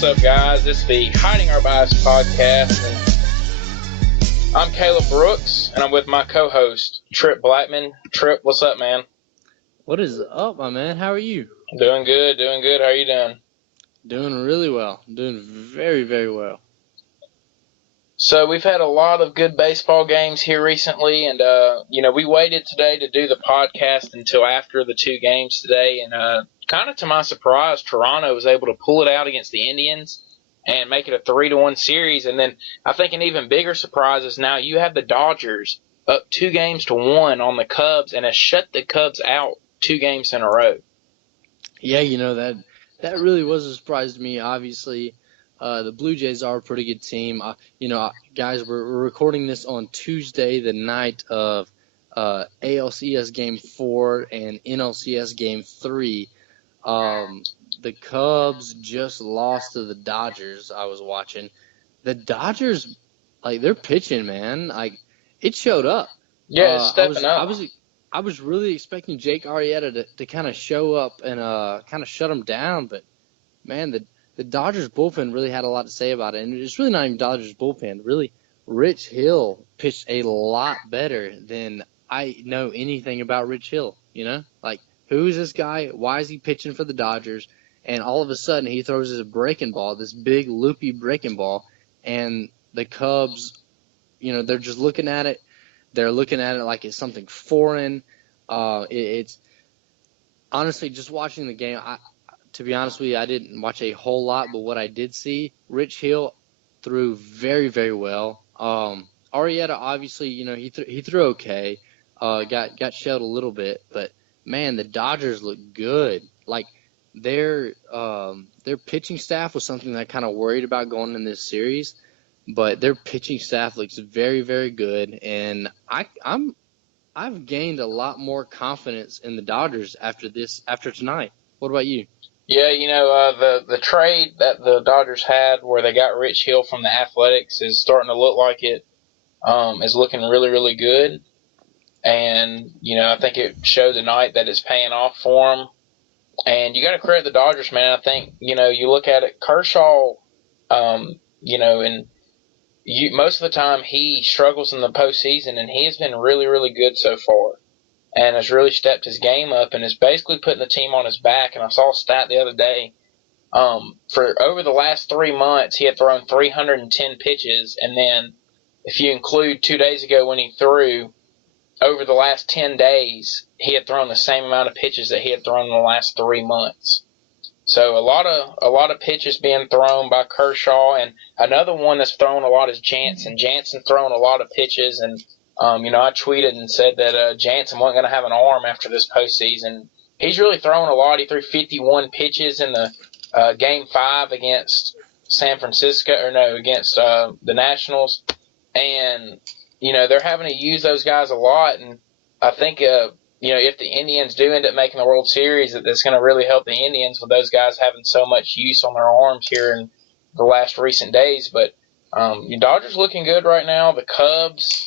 What's up, guys? This is the Hiding Our Bias podcast. And I'm Caleb Brooks, and I'm with my co-host, Tripp Blackmon. Tripp, what's up, man? What is up, my man? How are you? Doing good. How are you doing? Doing really well. Doing very, very well. So we've had a lot of good baseball games here recently, and, we waited today to do the podcast until after the two games today, and kind of to my surprise, Toronto was able to pull it out against the Indians and make it a 3-1 series. And then I think an even bigger surprise is now you have the Dodgers up 2-1 on the Cubs and has shut the Cubs out 2 games in a row. Yeah, that really was a surprise to me. Obviously, the Blue Jays are a pretty good team. Guys, we're recording this on Tuesday, the night of ALCS Game 4 and NLCS Game 3. The Cubs just lost to the Dodgers. I was watching. The Dodgers, they're pitching, man. It showed up. Yeah, it's stepping up. I was really expecting Jake Arrieta to kind of show up and kind of shut him down, but man, the Dodgers bullpen really had a lot to say about it, and it's really not even Dodgers bullpen. Really, Rich Hill pitched a lot better than I know anything about Rich Hill. Who is this guy? Why is he pitching for the Dodgers? And all of a sudden, he throws his breaking ball, this big loopy breaking ball, and the Cubs, they're just looking at it. They're looking at it like it's something foreign. It's honestly just watching the game. To be honest with you, I didn't watch a whole lot, but what I did see, Rich Hill threw very, very well. Arrieta, obviously, he threw okay. Got shelled a little bit, but man, the Dodgers look good. Their pitching staff was something that I kind of worried about going in this series, but their pitching staff looks very, very good, and I've gained a lot more confidence in the Dodgers after tonight. What about you? Yeah, the trade that the Dodgers had where they got Rich Hill from the Athletics is starting to look like it is looking really, really good. And, I think it showed tonight that it's paying off for them. And you got to credit the Dodgers, man. I think, you look at it, Kershaw, and most of the time he struggles in the postseason, and he has been really, really good so far. And has really stepped his game up and is basically putting the team on his back. And I saw a stat the other day. For over the last 3 months, he had thrown 310 pitches. And then if you include 2 days ago when he threw, over the last 10 days, he had thrown the same amount of pitches that he had thrown in the last 3 months. So a lot of pitches being thrown by Kershaw. And another one that's thrown a lot is Jansen. Jansen throwing a lot of pitches, and I tweeted and said that Jansen wasn't going to have an arm after this postseason. He's really throwing a lot. He threw 51 pitches in the Game 5 against against the Nationals. And, they're having to use those guys a lot. And I think, if the Indians do end up making the World Series, that's going to really help the Indians with those guys having so much use on their arms here in the last recent days. But the Dodgers looking good right now. The Cubs,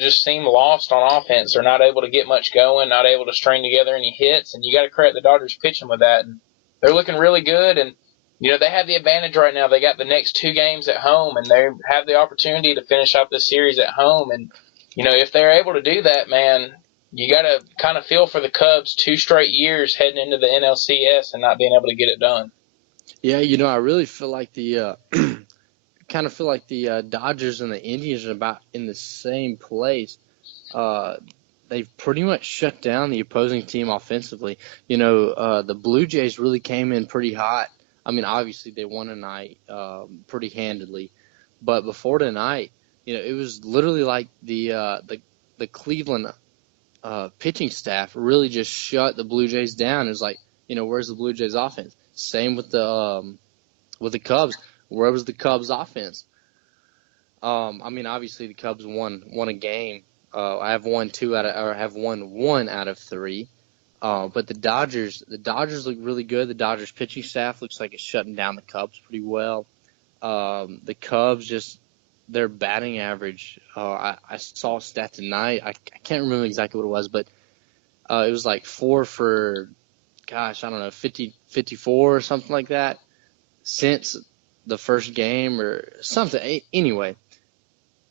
just seem lost on offense. They're not able to get much going, not able to string together any hits, and you got to credit the Dodgers pitching with that. And they're looking really good, and they have the advantage right now. They got the next 2 games at home, and they have the opportunity to finish up this series at home. And if they're able to do that, man, you got to kind of feel for the Cubs 2 straight years heading into the NLCS and not being able to get it done. Yeah, I really feel like the Dodgers and the Indians are about in the same place. They've pretty much shut down the opposing team offensively. The Blue Jays really came in pretty hot. I mean, obviously they won tonight pretty handedly, but before tonight, it was literally like the Cleveland pitching staff really just shut the Blue Jays down. It was like, where's the Blue Jays offense? Same with the Cubs. Where was the Cubs offense? Obviously the Cubs won a game. I have won 1 out of 3. But the Dodgers look really good. The Dodgers pitching staff looks like it's shutting down the Cubs pretty well. The Cubs their batting average. I saw a stat tonight. I can't remember exactly what it was, but it was like 4 for, 50, 54 or something like that. since the first game or something. Anyway,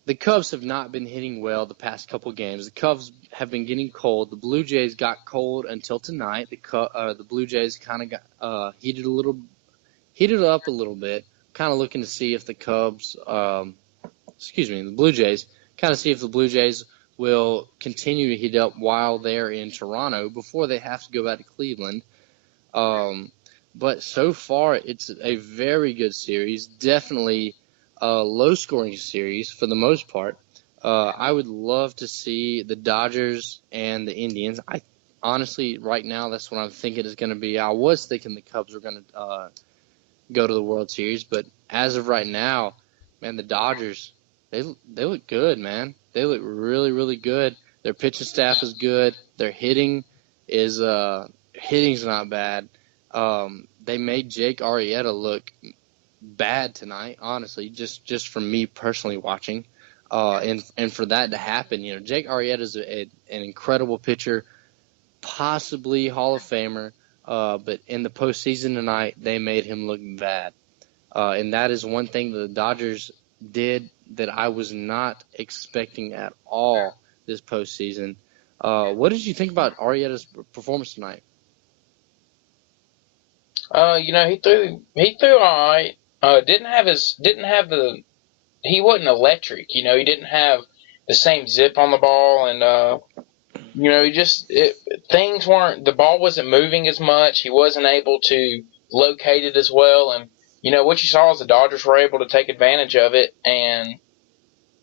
the Cubs have not been hitting well the past couple games. The Cubs have been getting cold. The Blue Jays got cold until tonight. The Blue Jays kind of got heated up a little bit. Kind of looking to see if the the Blue Jays, kind of see if the Blue Jays will continue to heat up while they're in Toronto before they have to go back to Cleveland. But so far, it's a very good series. Definitely a low-scoring series for the most part. I would love to see the Dodgers and the Indians. I honestly, right now, that's what I'm thinking is going to be. I was thinking the Cubs were going to go to the World Series, but as of right now, man, the Dodgers, they look good, man. They look really, really good. Their pitching staff is good. Their hitting's not bad. They made Jake Arrieta look bad tonight, honestly, just from me personally watching. And for that to happen, Jake Arrieta is an incredible pitcher, possibly Hall of Famer. But in the postseason tonight, they made him look bad. And that is one thing that the Dodgers did that I was not expecting at all this postseason. What did you think about Arrieta's performance tonight? He threw all right. He wasn't electric. He didn't have the same zip on the ball, and the ball wasn't moving as much. He wasn't able to locate it as well, and what you saw is the Dodgers were able to take advantage of it, and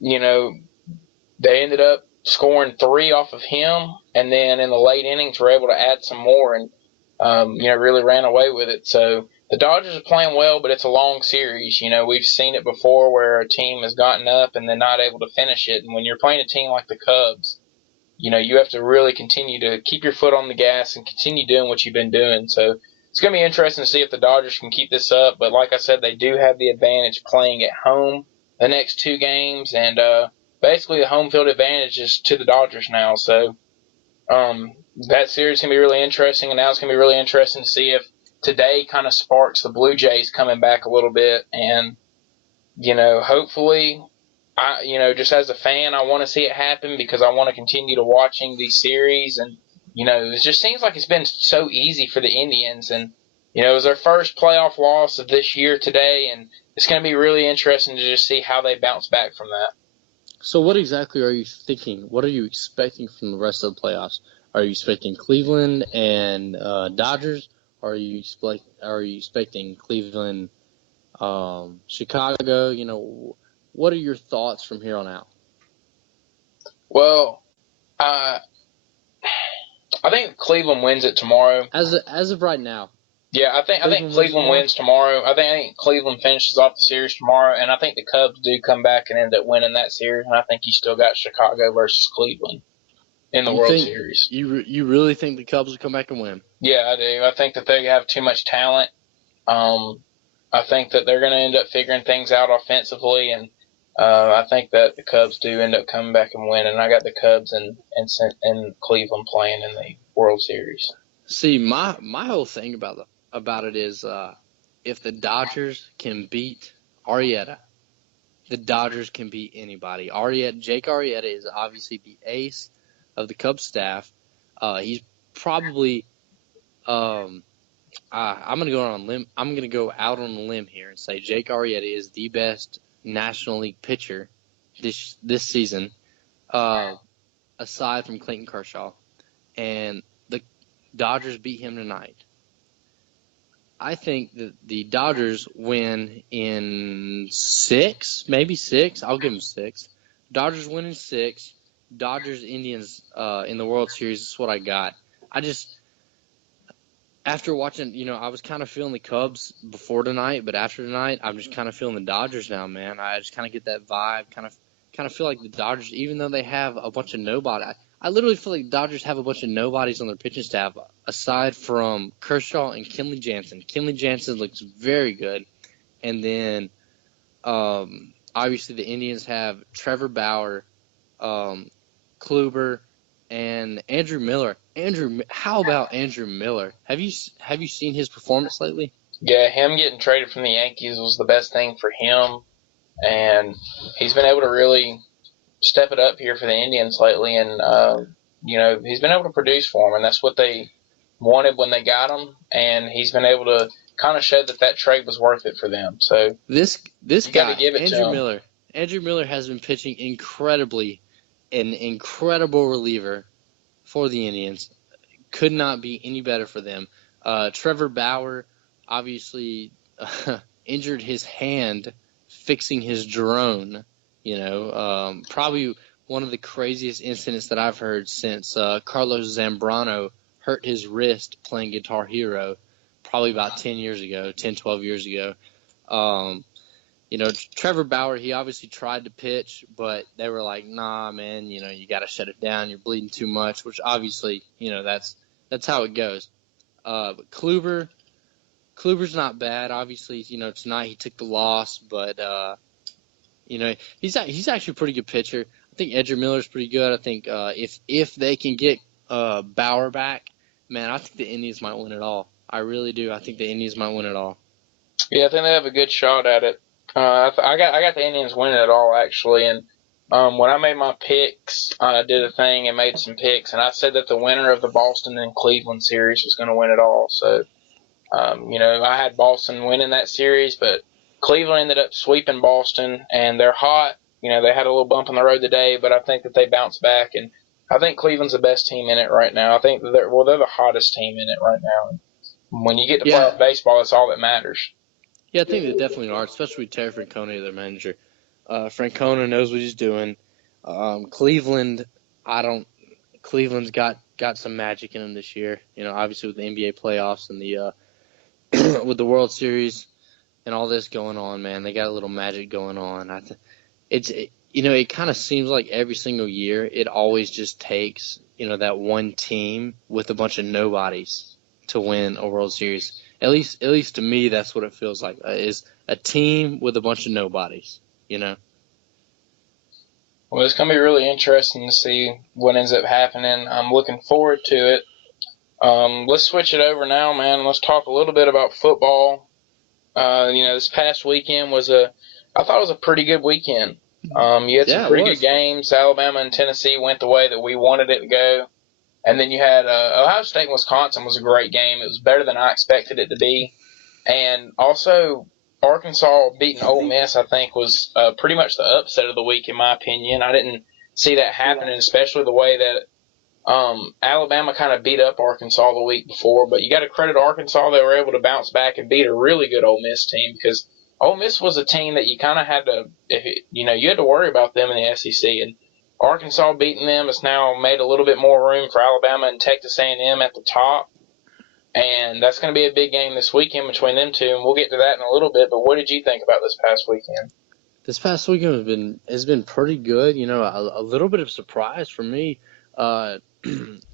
they ended up scoring 3 off of him, and then in the late innings were able to add some more, and really ran away with it. So the Dodgers are playing well, but it's a long series. We've seen it before where a team has gotten up and then not able to finish it, and when you're playing a team like the Cubs, you have to really continue to keep your foot on the gas and continue doing what you've been doing. So it's going to be interesting to see if the Dodgers can keep this up. But like I said, they do have the advantage playing at home the next 2 games. And basically the home field advantage is to the Dodgers now. So that series is going to be really interesting. And now it's going to be really interesting to see if today kind of sparks the Blue Jays coming back a little bit. And, hopefully – just as a fan, I want to see it happen because I want to continue to watching these series. And, it just seems like it's been so easy for the Indians. And, it was their first playoff loss of this year today. And it's going to be really interesting to just see how they bounce back from that. So what exactly are you thinking? What are you expecting from the rest of the playoffs? Are you expecting Cleveland and Dodgers? Or are you expecting Cleveland, Chicago? What are your thoughts from here on out? Well, I think Cleveland wins it tomorrow. As of right now. Yeah, I think Cleveland wins tomorrow. I think Cleveland finishes off the series tomorrow, and I think the Cubs do come back and end up winning that series. And I think you still got Chicago versus Cleveland in the World Series. You really think the Cubs will come back and win? Yeah, I do. I think that they have too much talent. I think that they're going to end up figuring things out offensively, and I think that the Cubs do end up coming back and winning. I got the Cubs and Cleveland playing in the World Series. See, my whole thing about it is if the Dodgers can beat Arrieta, the Dodgers can beat anybody. Jake Arrieta is obviously the ace of the Cubs staff. He's probably I'm going to go on a limb. I'm going to go out on a limb here and say Jake Arrieta is the best National League pitcher this season, aside from Clayton Kershaw, and the Dodgers beat him tonight. I think that the Dodgers win in 6, maybe 6. I'll give them 6. Dodgers win in 6. Dodgers Indians in the World Series is what I got. After watching, I was kind of feeling the Cubs before tonight, but after tonight, I'm just kind of feeling the Dodgers now, man. I just kind of get that vibe, kind of feel like the Dodgers, even though they have a bunch of nobody, I literally feel like the Dodgers have a bunch of nobodies on their pitching staff, aside from Kershaw and Kenley Jansen. Kenley Jansen looks very good. And then, obviously, the Indians have Trevor Bauer, Kluber, and Andrew Miller. How about Andrew Miller? Have you seen his performance lately? Yeah, him getting traded from the Yankees was the best thing for him, and he's been able to really step it up here for the Indians lately, and he's been able to produce for them, and that's what they wanted when they got him, and he's been able to kind of show that trade was worth it for them. So this you got to guy, give it to him. Andrew Miller has been pitching incredibly, an incredible reliever for the Indians. Could not be any better for them. Trevor Bauer obviously injured his hand fixing his drone. Probably one of the craziest incidents that I've heard since Carlos Zambrano hurt his wrist playing Guitar Hero probably about 12 years ago. Trevor Bauer, he obviously tried to pitch, but they were like, nah, man, you got to shut it down. You're bleeding too much, which obviously, that's how it goes. But Kluber's not bad. Obviously, tonight he took the loss, but, he's actually a pretty good pitcher. I think Andrew Miller's pretty good. I think if they can get Bauer back, man, I think the Indians might win it all. I really do. I think the Indians might win it all. Yeah, I think they have a good shot at it. I got the Indians winning it all, actually, and when I made my picks, I did a thing and made some picks, and I said that the winner of the Boston and Cleveland series was going to win it all. So, I had Boston winning that series, but Cleveland ended up sweeping Boston, and they're hot. They had a little bump on the road today, but I think that they bounced back, and I think Cleveland's the best team in it right now. I think that they're the hottest team in it right now. When you get to playoff baseball, that's all that matters. Yeah, I think they definitely are, especially with Terry Francona, their manager. Francona knows what he's doing. Cleveland's got some magic in them this year. Obviously with the NBA playoffs and the with the World Series and all this going on, man, they got a little magic going on. It kind of seems like every single year it always just takes that one team with a bunch of nobodies to win a World Series. At least to me, that's what it feels like. Is a team with a bunch of nobodies. Well, it's going to be really interesting to see what ends up happening. I'm looking forward to it. Let's switch it over now, man. Let's talk a little bit about football. This past weekend I thought it was a pretty good weekend. You had some pretty good games. Alabama and Tennessee went the way that we wanted it to go. And then you had Ohio State and Wisconsin was a great game. It was better than I expected it to be. And also Arkansas beating Ole Miss, I think, was pretty much the upset of the week, in my opinion. I didn't see that happening, especially the way that Alabama kind of beat up Arkansas the week before. But you got to credit Arkansas. They were able to bounce back and beat a really good Ole Miss team, because Ole Miss was a team that you kind of had to, you had to worry about them in the SEC. And Arkansas beating them has now made a little bit more room for Alabama and Texas A&M at the top. And that's going to be a big game this weekend between them two, and we'll get to that in a little bit. But what did you think about this past weekend? This past weekend has been pretty good. A little bit of surprise for me.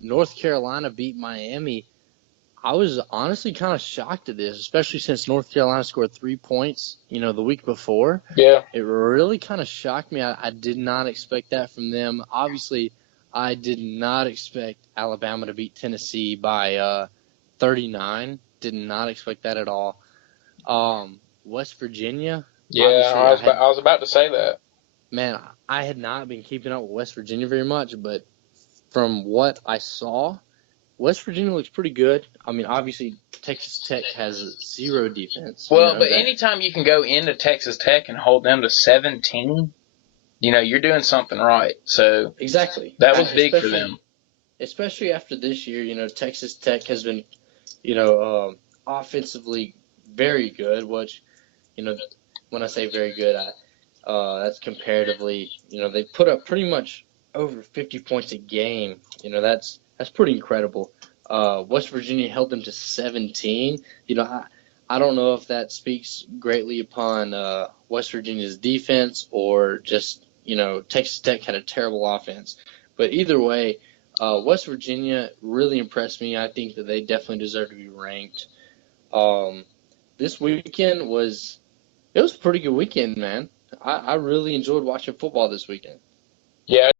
North Carolina beat Miami. I was honestly kind of shocked at this, especially since North Carolina scored 3 points, the week before. Yeah. It really kind of shocked me. I did not expect that from them. Obviously, I did not expect Alabama to beat Tennessee by 39. Did not expect that at all. West Virginia. Yeah, I was about to say that. Man, I had not been keeping up with West Virginia very much, but from what I saw, West Virginia looks pretty good. I mean, obviously, Texas Tech has zero defense. Well, but anytime you can go into Texas Tech and hold them to 17, you're doing something right. So exactly, that was big for them. Especially after this year, Texas Tech has been, offensively very good. Which, when I say very good, that's comparatively. They put up pretty much over 50 points a game. That's pretty incredible. West Virginia held them to 17. I don't know if that speaks greatly upon West Virginia's defense or just, Texas Tech had a terrible offense. But either way, West Virginia really impressed me. I think that they definitely deserve to be ranked. This weekend was a pretty good weekend, man. I really enjoyed watching football this weekend. Yeah.